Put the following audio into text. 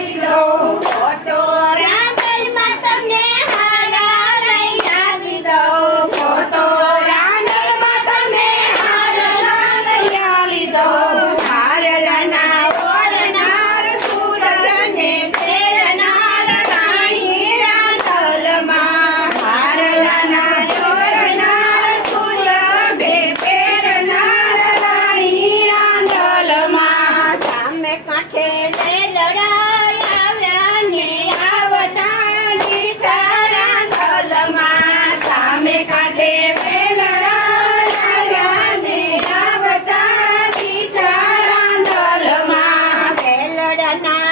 we go. Maranatha.